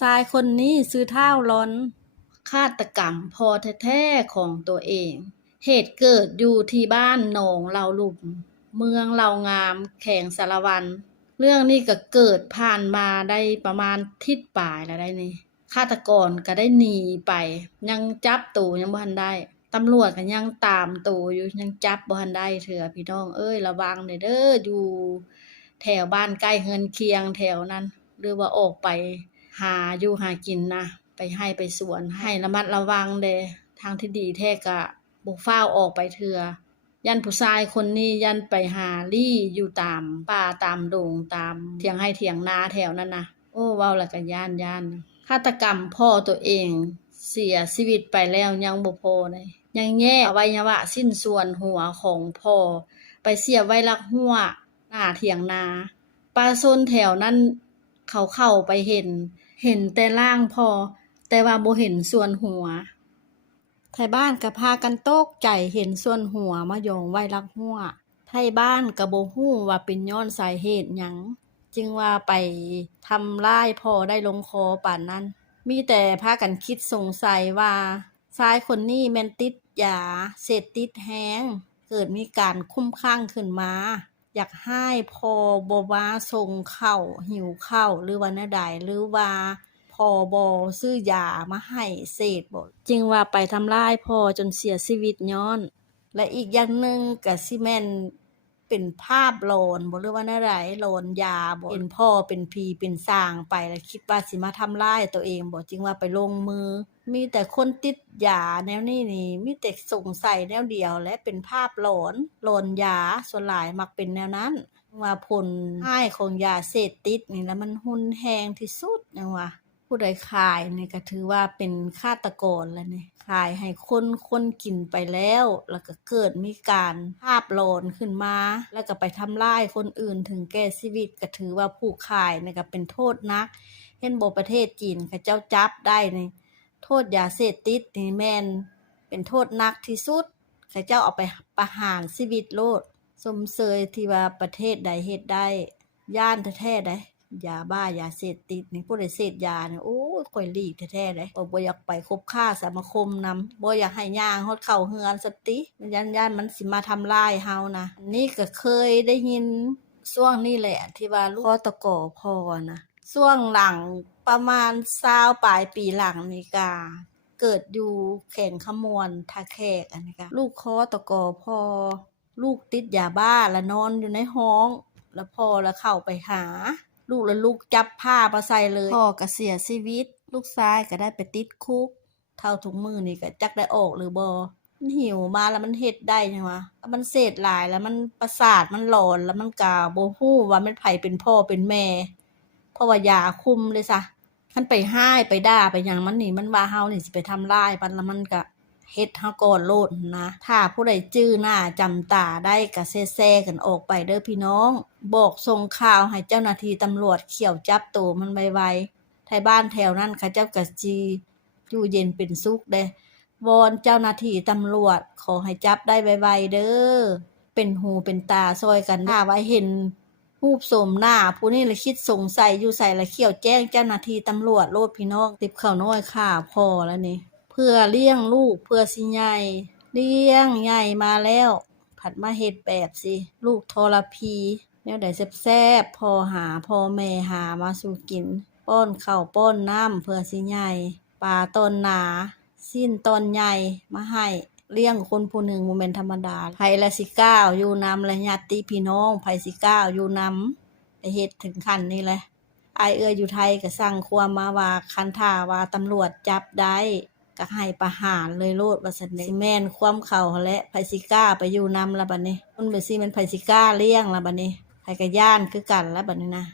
ชายคนนี้ซื้อเท้าร้อนฆาตกรรมพ่อแท้ๆของตัวเอง เหตุเกิดอยู่ที่บ้านหนองเหล่าหลุมเมืองเหล่างามแขวงสารวันเรื่องนี้ก็เกิดผ่านมาได้ประมาณทิศปลายแล้วได้นี่ฆาตกรก็ได้หนีไปยังจับตัวยังบ่ทันได้ตำรวจก็ยังตามตัวอยู่ยังจับบ่ทันได้เถื่อพี่น้องเอ้ยระวังเด้ออยู่แถวบ้านใกล้เฮือนเคียงแถวนั้นหรือว่าออกไปหาอยู่หากินนะไปให้ไปสวนให้ระมัดระวังเด้ทางที่ดีแท้ก็บ่ฟ้าวออกไปเถื่อยันผู้ชายคนนี้ยันไปหาลี่อยู่ตามป่าตามดงตามเถียงให้เถียงนาแถวนั้นนะโอ้เว้าแล้วก็ย้านฆาตกรรมพ่อตัวเองเสียชีวิตไปแล้วยังบ่พอเลยยังแยกอวัยวะสิ้นส่วนหัวของพ่อไปเสียบไว้ลักหัวหน้าเถียงนาปลาชนแถวนั้นเขาเข้าไปเห็นแต่ร่างพ่อแต่ว่าบ่เห็นส่วนหัวไทบ้านก็พากันตกใจเห็นส่วนหัวมาโยงไว้ลักหัวไทบ้านก็บ่ฮู้ว่าเป็นย้อนสาเหตุหยังจึงว่าไปทำร้ายพ่อได้ลงคอปานนั้นมีแต่พากันคิดสงสัยว่าชายคนนี้แม่นติดยาเสพติดแฮงเกิดมีการคุ้มคลั่งขึ้นมาอยากให้พ่อบ่ว่าส่งข้าวหิวข้าวหรือว่าแนวใดหรือว่าพ่อบ่ซื้อยามาให้เสพบ่จึงว่าไปทำร้ายพ่อจนเสียชีวิตย้อนและอีกอย่างหนึ่งก็สิแม่นเป็นภาพหลอนบ่หรือว่าแนวใดหลอนยาบ่เป็นพ่อเป็นผีเป็นสร้างไปแล้วคิดว่าสิมาทำร้ายตัวเองบ่จึงว่าไปลงมือมีแต่คนติดยาแนวนี้นี่มีแต่สงสัยแนวเดียวและเป็นภาพหลอนยาส่วนหลายมักเป็นแนวนั้นว่าผลร้ายของยาเสพติดนี่แล้วมันรุนแรงที่สุดจังว่าผู้ใดขายนี่ก็ถือว่าเป็นฆาตกรแล้วนี่ขายให้คนกินไปแล้วก็เกิดมีการภาพหลอนขึ้นมาแล้วก็ไปทำร้ายคนอื่นถึงแก่ชีวิตก็ถือว่าผู้ขายนี่ก็เป็นโทษหนักเห็นบ่ประเทศจีนเขาเจ้าจับได้นี่โทษยาเสพติดนี่แม่นเป็นโทษหนักที่สุดเขาเจ้าเอาไปประหารชีวิตโลดสมเสยที่ว่าประเทศใดเฮ็ดได้ย้านแท้ๆได้ยาบ้ายาเสพติดนี่ผู้ใดเสพยานี่โอ้ยข่อยหลีกแท้ๆเลยบ่อยากไปคบค้าสมาคมนำบ่อยากให้ย่างฮอดเข้าเรือนซะติย้านมันสิมาทำร้ายเฮานะนี่ก็เคยได้ยินช่วงนี้แหละที่ว่าลูกคตกพ่อนะช่วงหลังประมาณ20ปลายปีหลังนี่ก็เกิดอยู่แขวงขมวนท่าแขกอันนี้ก็ลูกคตกพ่อลูกติดยาบ้าแล้วนอนอยู่ในห้องแล้วพ่อแล้วเข้าไปหาลูกจับผ้ามาใส่เลยพ่อก็เสียชีวิตลูกชายก็ได้ไปติดคุกเท่าทุกมื้อนี่ก็จักได้ออกหรือบ่มันหิวมาแล้วมันเฮ็ดได้จังวะมันเสพหลายแล้วมันประสาทมันหลอนแล้วมันก็บ่ฮู้ว่ามันไผเป็นพ่อเป็นแม่เพราะว่ายาคุมเลยซะคันไปห้ายไปด่าไปหยังมันนี่มันว่าเฮานี่สิไปทำร้ายมันแล้วมันก็เฮ็ดเฮาก่อนโลดนะถ้าผู้ใดจื้อหน้าจำตาได้ก็แซ่ๆกันออกไปเด้อพี่น้องบอกส่งข่าวให้เจ้าหน้าที่ตำรวจเขี่ยวจับตัวมันไวๆไทบ้านแถวนั้นเขาเจ้าก็สิอยู่เย็นเป็นสุขเด้วอนเจ้าหน้าที่ตำรวจขอให้จับได้ไวๆเด้อเป็นหูเป็นตาช่วยกันถ้าว่าเห็นรูปโฉมหน้าผู้นี้ละคิดสงสัยอยู่ไสละเขี่ยวแจ้งเจ้าหน้าที่ตำรวจโลดพี่น้องติบข้าวน้อยฆ่าพ่อแล้วนี่เพื่อเลี้ยงลูกเพื่อสิใหญ่เลี้ยงใหญ่มาแล้วผัดมาเฮ็ดแบบสิลูกทรพีแนวใดแซ่บๆพ่อแม่หามาสู่กินป้อนข้าวป้อนน้ำเพื่อสิใหญ่ปลาตอนหนาสิ้นตอนใหญ่มาให้เลี้ยงคนผู้หนึ่งบ่แม่นธรรมดาไผละสิก้าวอยู่นำและญาติพี่น้องไผสิก้าวอยู่นำไปเฮ็ดถึงขั้นนี้แหละอายอยู่ไทยก็สั่งความมาว่าคันถ้าว่าตำรวจจับได้ก็ให้ประหารเลยโลดว่าซั่นเด้สิแม่นความเขาหั้นแหละไผสิกล้าไปอยู่นำล่ะบัดนี้มันบ่สิแม่นไผสิกล้าเลี้ยงล่ะบัดนี้ไผก็ย้านคือกันล่ะบัดนี้นะ